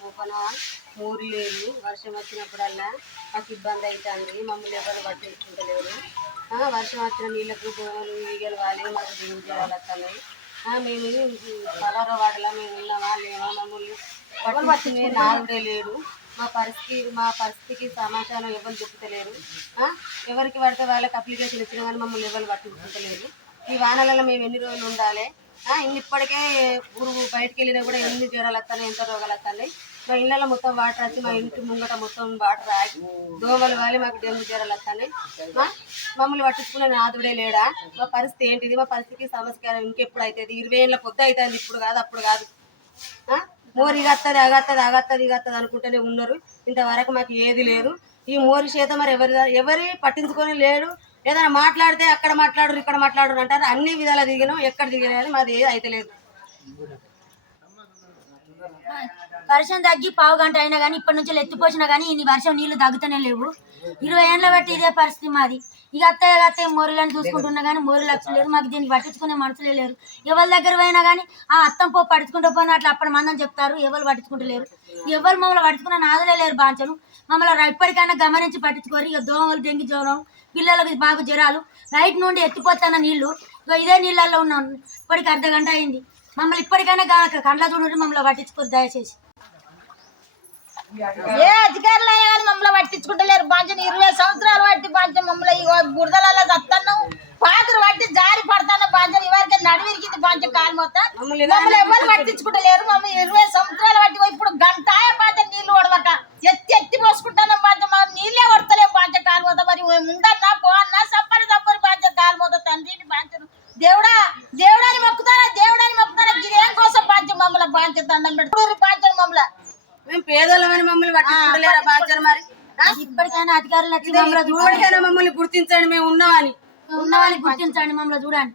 మూపన ఊరు లేదు. వర్షం వచ్చినప్పుడల్లా మాకు ఇబ్బంది అవుతుంది. మమ్మల్ని ఎవరు పట్టించుకుంటలేరు. వర్షం వచ్చిన నీళ్ళకు దోమలు ఈగలు వాలి మాకు దేవుడు జ్వరాలు వస్తున్నాయి. మేము పలారో వాడలా మేము ఉన్నామా లేమా మమ్మల్ని ఎవరు పట్టించుకునే నాలుడే లేడు. మా పరిస్థితికి సమాచారం ఎవరు చెప్తలేరు. ఎవరికి పడితే వాళ్ళకి అప్లికేషన్ ఇచ్చిన కానీ మమ్మల్ని ఎవరు పట్టించుకుంటలేరు. ఈ వానలలో మేము ఎన్ని రోజులు ఉండాలి? ఇప్పటికే ఊరు బయటకు వెళ్ళినా కూడా ఎన్ని జ్వరాలు వస్తున్నాయి, ఎంత రోగాలు వస్తున్నాయి. మా ఇళ్ళలో మొత్తం వాటర్ వచ్చి మా ఇంటి ముంగట మొత్తం వాటర్ ఆగి దోమలు వాలి మాకు డెంగ్యూ జ్వరాలు వస్తున్నాయి. మమ్మల్ని పట్టించుకునే నాదుడే లేడా? మా పరిస్థితి ఏంటిది? మా పరిస్థితికి సమస్య ఇంకెప్పుడు అవుతుంది? 20 ఏళ్ళ పొద్దు అవుతుంది. ఇప్పుడు కాదు, అప్పుడు కాదు. మోరు ఇగత్తది అగత్తది అనుకుంటూనే ఉన్నారు. ఇంతవరకు మాకు ఏది లేదు. ఈ మోరి చేత మరి ఎవరి పట్టించుకొని లేడు. ఏదైనా మాట్లాడితే అక్కడ మాట్లాడరు, ఇక్కడ మాట్లాడరు అంటారు. అన్ని విధాలు దిగినాం, ఎక్కడ దిగలేదు. మాది ఏది అయితే లేదు. వర్షం తగ్గి పావు గంట అయినా కానీ ఇప్పటి నుంచి ఎత్తిపోసినా కానీ ఇన్ని వర్షం నీళ్లు తగ్గుతూనే లేవు. 20 ఏళ్ళ బట్టి ఇదే పరిస్థితి మాది. ఇక అత్తయ్య మోరులను చూసుకుంటున్నా కానీ మోరు లక్షలు లేరు. మాకు దీన్ని పట్టించుకునే మనుషులే లేరు. ఎవరి దగ్గర పోయినా కానీ అత్తం పో పట్టించుకుంటూ పోయినా అట్లా అప్పటి మందని చెప్తారు. ఎవరు పట్టించుకుంటలేరు. ఎవరు మమ్మల్ని పట్టించుకున్న నాదులే లేరు. బాంచను మమ్మల్ని ఇప్పటికైనా గమనించి పట్టించుకోరు. ఇక దోమలు డెంగ్యూ జ్వరం పిల్లలకు బాగా జ్వరాలు నైట్ నుండి ఎత్తిపోతున్న నీళ్లు ఇదే నీళ్ళల్లో ఉన్నాం. ఇప్పటికి అర్ధగంట అయింది. మమ్మల్ని ఇప్పటికైనా కండ్ల చూడండి, మమ్మల్ని పట్టించుకోరు దయచేసి. ఏ అధికారులు అయినా కానీ మమ్మల్ని పట్టించుకుంటలేరు. బాంచం 20 సంవత్సరాలు బట్టి బాంచం మమ్మల్ని బురదలలో చస్తున్నాం. పాత్ర పట్టి జారి పడతాను బాంచం. ఇవరికి నడివిరికింది బాంచం కాలు మొత్తం. మమ్మల్ని ఎవరు పట్టించుకుంటలేరు. మమ్మల్ని 20 సంవత్సరాలు బట్టి ఇప్పుడు గంటాయ బాంచం నీళ్లు పడవక ఎత్తి పోసుకుంటాను బాంచం. మా నీళ్ళే పడతలేవు బాంచం కాలు మొత్తం. మరి ఉండన్నా పోన్నా సప్పని బాంచం కాలు మొత్తం. తండ్రిని బాంచను దేవుడని మొక్కుతారా ఇదేం కోసం బాంచం మమ్మల్ని బాంచం దండం పెడుతున్నారు బాంచం మమ్మల్ని. మేము పేదోళ్ళమని మమ్మల్ని పట్టించుకోలేరా బాంచరు? మరి ఇప్పటికైనా అధికారులు మమ్మల్ని గుర్తించండి, మేము ఉన్నామని గుర్తించండి, మమ్మల్ని చూడండి.